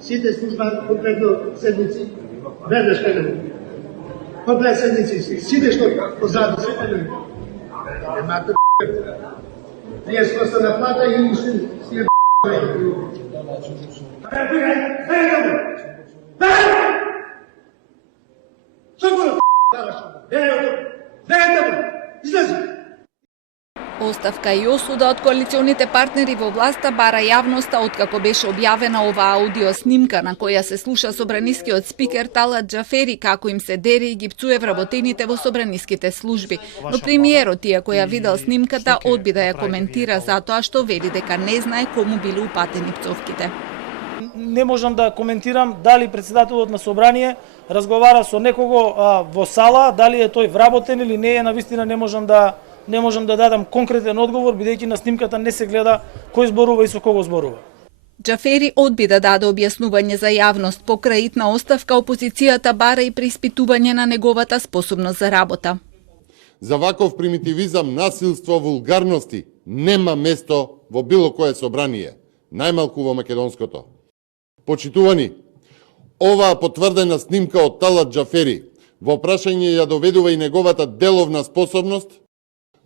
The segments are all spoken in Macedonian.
сите служба конкретно седници, веднаш кај комплет седници, сите што позаду се кај немате 30% на плата и уште си е Оставка и осуда од коалиционите партнери во власта бара јавноста откако беше објавена оваа аудио снимка на која се слуша собранискиот спикер Талат Џафери како им се дере и ги пцуе вработените во собраниските служби. Но премиерот, иако ја видел снимката, одби да ја коментира затоа што вели дека не знае кому биле упатени пцовките. Не можам да коментирам дали председателот на собрание разговара со некого во сала, дали е тој вработен или не е, навистина не можам да дадам конкретен одговор, бидејќи на снимката не се гледа кој зборува и со кого зборува. Џафери одби да даде објаснување за јавност. Покрај итна оставка, опозицијата бара и преиспитување на неговата способност за работа. За ваков примитивизам, насилство, вулгарности нема место во било кое собрание, најмалку во македонското. Почитувани, оваа потврдена снимка од Талат Џафери во прашање ја доведува и неговата деловна способност,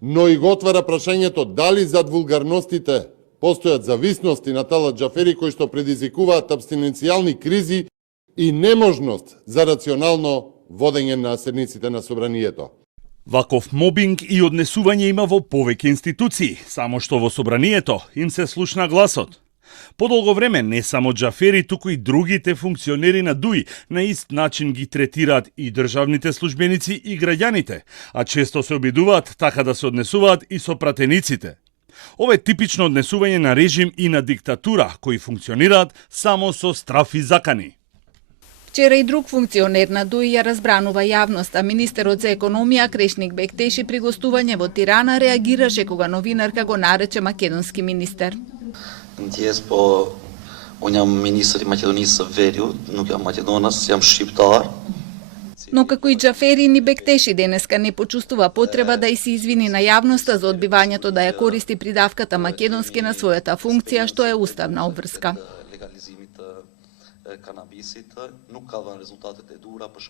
но и го отвара прашањето дали зад вулгарностите постојат зависности на Талат Џафери кои што предизвикуваат абстиненцијални кризи и неможност за рационално водење на седниците на собранието. Ваков мобинг и однесување има во повеќе институции, само што во собранието им се слушна гласот. Подолго време не само Џафери, туку и другите функционери на ДУИ на ист начин ги третираат и државните службеници и граѓаните, а често се обидуваат така да се однесуваат и со пратениците. Ова е типично однесување на режим и на диктатура, кои функционираат само со страф и закани. Вчера и друг функционер на ДУИ ја разбранува јавноста. Министерот за економија Крешник Бектеши при гостување во Тирана реагираше кога новинарка го нарече македонски министер. Дjes po on jam ministar i Maqedonisë së Veriut, nuk jam maqedonas, jam shqiptar. Но како и Џафери, ни Бектеши денеска не почувствува потреба да и се извини на јавноста за одбивањето да ја користи придавката македонски на својата функција, што е уставна обврска. Legalizimit të kanabisит nuk ka dhënë rezultatet e duhura për